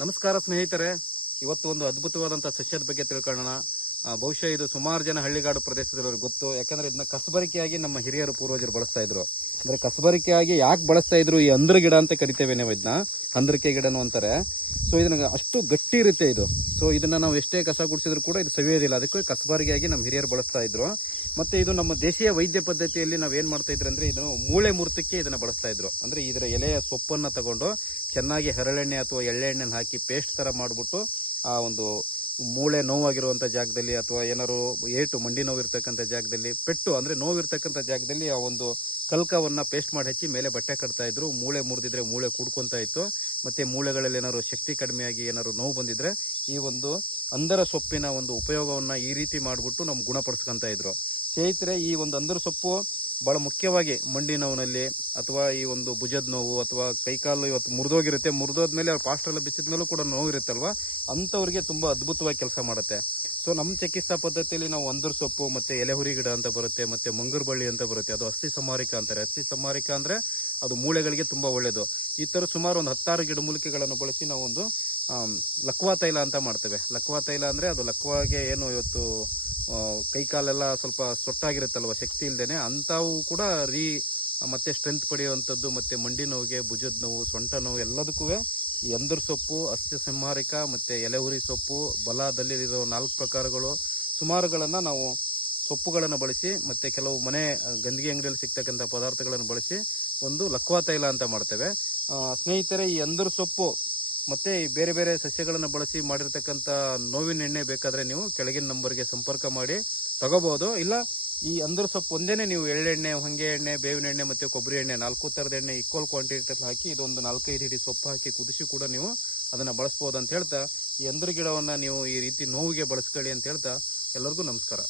ನಮಸ್ಕಾರ ಸ್ನೇಹಿತರೆ, ಇವತ್ತು ಒಂದು ಅದ್ಭುತವಾದಂತಹ ಸಸ್ಯದ ಬಗ್ಗೆ ತಿಳ್ಕೊಳ್ಳೋಣ. ಬಹುಶಃ ಇದು ಸುಮಾರು ಜನ ಹಳ್ಳಿಗಾಡು ಪ್ರದೇಶದಲ್ಲಿರೋರು ಗೊತ್ತು. ಯಾಕಂದ್ರೆ ಇದನ್ನ ಕಸಬರಿಕೆಯಾಗಿ ನಮ್ಮ ಹಿರಿಯರು ಪೂರ್ವಜರು ಬಳಸ್ತಾ ಇದ್ರು. ಅಂದ್ರೆ ಕಸಬರಿಕೆಯಾಗಿ ಯಾಕೆ ಬಳಸ್ತಾ ಇದ್ರು, ಈ ಅಂದ್ರ ಗಿಡ ಅಂತ ಕರಿತೇವೆ ನಾವು ಇದನ್ನ, ಅಂದ್ರಕೆ ಗಿಡನು ಅಂತಾರೆ. ಸೊ ಇದನ್ನ ಅಷ್ಟು ಗಟ್ಟಿ ಇರುತ್ತೆ ಇದು. ಸೊ ಇದನ್ನ ನಾವು ಎಷ್ಟೇ ಕಸ ಗುಡಿಸಿದ್ರು ಕೂಡ ಇದು ಸವಿಯೋದಿಲ್ಲ. ಅದಕ್ಕೆ ಕಸಬರಿಕೆಯಾಗಿ ನಮ್ಮ ಹಿರಿಯರು ಬಳಸ್ತಾ ಇದ್ರು. ಮತ್ತೆ ಇದು ನಮ್ಮ ದೇಶೀಯ ವೈದ್ಯ ಪದ್ಧತಿಯಲ್ಲಿ ನಾವ್ ಏನ್ ಮಾಡ್ತಾ ಇದ್ರು ಅಂದ್ರೆ, ಇದನ್ನು ಮೂಳೆ ಮುರ್ತಕ್ಕೆ ಇದನ್ನ ಬಳಸ್ತಾ ಇದ್ರು. ಅಂದ್ರೆ ಇದರ ಎಲೆಯ ಸೊಪ್ಪನ್ನ ತಗೊಂಡು ಚೆನ್ನಾಗಿ ಹರಳೆಣ್ಣೆ ಅಥವಾ ಎಳ್ಳೆಣ್ಣೆ ಹಾಕಿ ಪೇಸ್ಟ್ ತರ ಮಾಡ್ಬಿಟ್ಟು ಆ ಒಂದು ಮೂಳೆ ನೋವಾಗಿರುವಂತ ಜಾಗದಲ್ಲಿ ಅಥವಾ ಏನಾದ್ರು ಏಟು ಮಂಡಿ ನೋವು ಇರ್ತಕ್ಕಂಥ ಜಾಗದಲ್ಲಿ, ಪೆಟ್ಟು ಅಂದ್ರೆ ನೋವಿರ್ತಕ್ಕಂಥ ಜಾಗದಲ್ಲಿ ಆ ಒಂದು ಕಲ್ಕವನ್ನ ಪೇಸ್ಟ್ ಮಾಡಿ ಹಚ್ಚಿ ಮೇಲೆ ಬಟ್ಟೆ ಕಟ್ತಾ ಇದ್ರು. ಮೂಳೆ ಮುರಿದಿದ್ರೆ ಮೂಳೆ ಕುಡ್ಕೊಂತ ಇತ್ತು. ಮತ್ತೆ ಮೂಳೆಗಳಲ್ಲಿ ಏನಾದ್ರು ಶಕ್ತಿ ಕಡಿಮೆಯಾಗಿ ಏನಾದ್ರು ನೋವು ಬಂದಿದ್ರೆ ಈ ಒಂದು ಅಂದರ ಸೊಪ್ಪಿನ ಒಂದು ಉಪಯೋಗವನ್ನ ಈ ರೀತಿ ಮಾಡ್ಬಿಟ್ಟು ನಮ್ ಗುಣಪಡಿಸ್ಕೊಂತ ಇದ್ರು. ಸ್ನೇಹಿತರೆ, ಈ ಒಂದು ಅಂದರ ಸೊಪ್ಪು ಬಹಳ ಮುಖ್ಯವಾಗಿ ಮಂಡಿ ನೋವಿನಲ್ಲಿ ಅಥವಾ ಈ ಒಂದು ಭುಜದ ನೋವು ಅಥವಾ ಕೈಕಾಲು ಇವತ್ತು ಮುರಿದೋಗಿರುತ್ತೆ, ಮುರಿದೋದ್ಮೇಲೆ ಅವ್ರು ಪಾಸ್ಟರ್ ಎಲ್ಲ ಬಿಚ್ಚಿದ ಮೇಲೂ ಕೂಡ ನೋವು ಇರುತ್ತಲ್ವಾ, ಅಂತವ್ರಿಗೆ ತುಂಬಾ ಅದ್ಭುತವಾಗಿ ಕೆಲಸ ಮಾಡುತ್ತೆ. ಸೊ ನಮ್ಮ ಚಿಕಿತ್ಸಾ ಪದ್ಧತಿಯಲ್ಲಿ ನಾವು ಅಂದರ ಸೊಪ್ಪು ಮತ್ತೆ ಎಲೆಹುರಿ ಗಿಡ ಅಂತ ಬರುತ್ತೆ, ಮತ್ತೆ ಮಂಗೂರ್ ಬಳ್ಳಿ ಅಂತ ಬರುತ್ತೆ, ಅದು ಅಸ್ಥಿ ಸಮಾರಿಕ ಅಂತಾರೆ. ಅಸ್ಥಿ ಸಮಾರಿಕ ಅಂದ್ರೆ ಅದು ಮೂಳೆಗಳಿಗೆ ತುಂಬಾ ಒಳ್ಳೇದು. ಈ ತರ ಸುಮಾರು ಒಂದು 16 ಗಿಡಮೂಲಿಕೆಗಳನ್ನು ಬಳಸಿ ನಾವು ಒಂದು ಲಕ್ವಾ ತೈಲ ಅಂತ ಮಾಡ್ತೇವೆ. ಲಕ್ವಾ ತೈಲ ಅಂದ್ರೆ ಅದು ಲಕ್ವಾಗೆ ಏನು ಇವತ್ತು ಕೈ ಕಾಲೆಲ್ಲ ಸ್ವಲ್ಪ ಸೊಟ್ಟಾಗಿರುತ್ತಲ್ವ, ಶಕ್ತಿ ಇಲ್ದೇನೆ ಅಂತಾವು ಕೂಡ ಮತ್ತೆ ಸ್ಟ್ರೆಂತ್ ಪಡೆಯುವಂಥದ್ದು. ಮತ್ತೆ ಮಂಡಿ ನೋವಿಗೆ, ಭುಜದ ನೋವು, ಸೊಂಟ ನೋವು ಎಲ್ಲದಕ್ಕೂ ಈ ಅಂದರ್ ಸೊಪ್ಪು, ಅಸ್ಥಿ ಸಂಹಾರಿಕ ಮತ್ತೆ ಎಲೆಹುರಿ ಸೊಪ್ಪು, ಬಲದಲ್ಲಿ ಇರೋ 4 ಪ್ರಕಾರಗಳು ಸುಮಾರುಗಳನ್ನ ನಾವು ಸೊಪ್ಪುಗಳನ್ನು ಬಳಸಿ ಮತ್ತೆ ಕೆಲವು ಮನೆ ಗಂದಿಗೆ ಅಂಗಡಿಯಲ್ಲಿ ಸಿಗ್ತಕ್ಕಂಥ ಪದಾರ್ಥಗಳನ್ನು ಬಳಸಿ ಒಂದು ಲಕ್ವಾ ತೈಲ ಅಂತ ಮಾಡ್ತೇವೆ. ಸ್ನೇಹಿತರೆ, ಈ ಅಂದರ್ ಸೊಪ್ಪು ಮತ್ತೆ ಬೇರೆ ಬೇರೆ ಸಸ್ಯಗಳನ್ನು ಬಳಸಿ ಮಾಡಿರ್ತಕ್ಕಂಥ ನೋವಿನ ಎಣ್ಣೆ ಬೇಕಾದ್ರೆ ನೀವು ಕೆಳಗಿನ ನಂಬರ್ಗೆ ಸಂಪರ್ಕ ಮಾಡಿ ತಗೋಬಹುದು. ಇಲ್ಲ ಈ ಅಂದರ್ ಸೊಪ್ಪು ಒಂದೇನೆ ನೀವು ಎಳ್ಳೆಣ್ಣೆ, ಹೊಂಗೆ ಎಣ್ಣೆ, ಬೇವಿನ ಎಣ್ಣೆ ಮತ್ತೆ ಕೊಬ್ಬರಿ ಎಣ್ಣೆ 4 ತರದ ಎಣ್ಣೆ ಈಕ್ವಲ್ ಕ್ವಾಂಟಿಟಿ ಹಾಕಿ ಇದೊಂದು 4-5 ಹಿಡಿ ಸೊಪ್ಪು ಹಾಕಿ ಕುದಿಸಿ ಕೂಡ ನೀವು ಅದನ್ನ ಬಳಸಬಹುದು ಅಂತ ಹೇಳ್ತಾ, ಈ ಅಂದ್ರ ಗಿಡವನ್ನ ನೀವು ಈ ರೀತಿ ನೋವಿಗೆ ಬಳಸ್ಕೊಳ್ಳಿ ಅಂತ ಹೇಳ್ತಾ ಎಲ್ಲರಿಗೂ ನಮಸ್ಕಾರ.